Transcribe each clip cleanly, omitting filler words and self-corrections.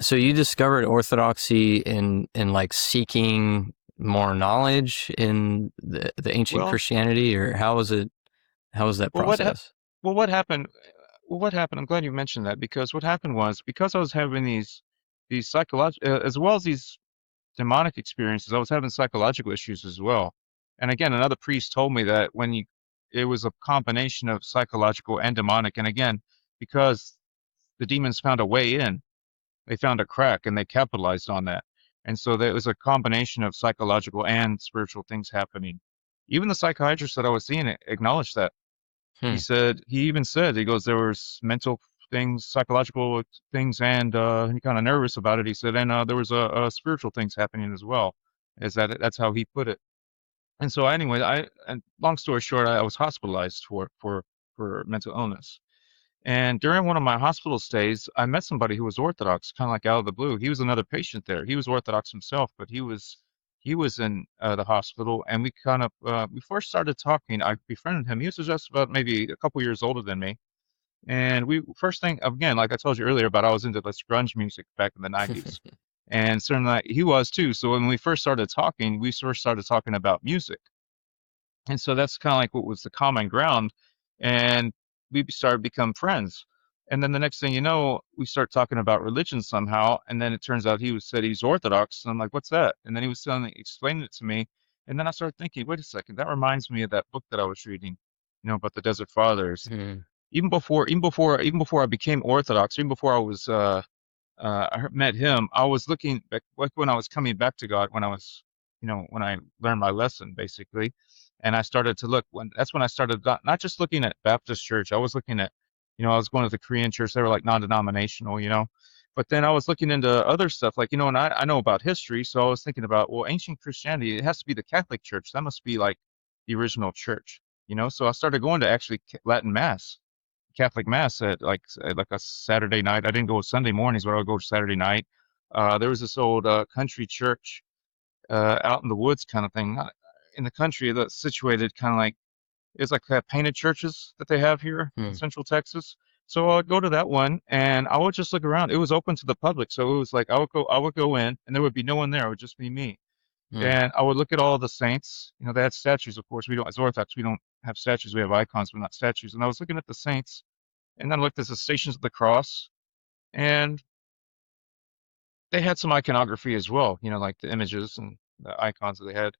So you discovered Orthodoxy in like seeking more knowledge in the ancient Well, Christianity, or how was it? How was that well, what hap process? well, what happened? Well, what happened? I'm glad you mentioned that because what happened was because I was having these psychological as well as these demonic experiences, I was having psychological issues as well. And again, another priest told me that it was a combination of psychological and demonic. And again, because the demons found a way in, they found a crack and they capitalized on that. And so there was a combination of psychological and spiritual things happening. Even the psychiatrist that I was seeing acknowledged that. Hmm. He even said, he goes, there was mental things, psychological things, and he kind of nervous about it. He said, and there was a spiritual things happening as well. That's how he put it. And so anyway, and long story short, I was hospitalized for mental illness. And during one of my hospital stays, I met somebody who was Orthodox, kind of like out of the blue. He was another patient there. He was Orthodox himself, but he was in the hospital, and we first started talking. I befriended him. He was just about maybe a couple years older than me. And we first thing again, like I told you earlier about, I was into this grunge music back in the '90s, and certainly he was too. So when we first started talking, we first started talking about music. And so that's kind of like what was the common ground. And we started become friends. And then the next thing you know, we start talking about religion somehow. And then it turns out said he's Orthodox. And I'm like, what's that? And then he was explaining it to me. And then I started thinking, wait a second, that reminds me of that book that I was reading, about the Desert Fathers. Hmm. Even before I became Orthodox, even before met him, I was looking back, like when I was coming back to God, when I learned my lesson, basically, and I started to look that's when I started not just looking at Baptist church, I was looking at, I was going to the Korean church, they were like non-denominational, but then I was looking into other stuff, like, and I know about history, so I was thinking about, well, ancient Christianity, it has to be the Catholic Church, that must be like the original church, so I started going to actually Latin Mass. Catholic Mass at like a Saturday night. I didn't go Sunday mornings, but I would go Saturday night. There was this old country church out in the woods kind of thing, not in the country, that's situated kind of like it's like painted churches that they have here in Hmm. Central Texas. So I would go to that one and I would just look around. It was open to the public, so it was like I would go in and there would be no one there. It would just be me. Hmm. And I would look at all the saints. They had statues, of course. We don't, as Orthodox, we don't have statues. We have icons, but not statues. And I was looking at the saints, and then I looked at the Stations of the Cross, and they had some iconography as well, like the images and the icons that they had.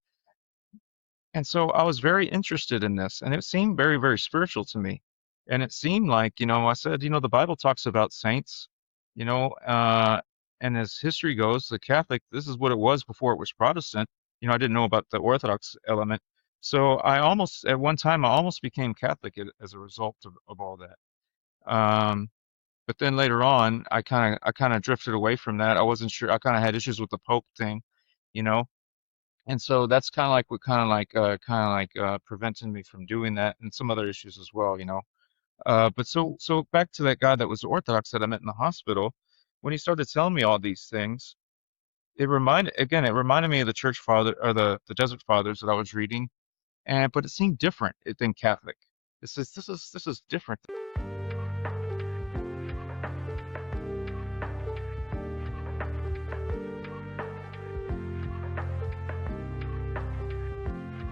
And so I was very interested in this, and it seemed very, very spiritual to me. And it seemed like, I said, the Bible talks about saints, you know, uh, and as history goes, the Catholic, this is what it was before it was Protestant. I didn't know about the Orthodox element. So at one time, I almost became Catholic as a result of all that. Um, But then later on, I kinda drifted away from that. I wasn't sure. I kinda had issues with the Pope thing, you know? And so that's kinda like what prevented me from doing that and some other issues as well. But so back to that guy that was Orthodox that I met in the hospital, when he started telling me all these things, it reminded me of the Church Father or the Desert Fathers that I was reading, but it seemed different than Catholic. This is different.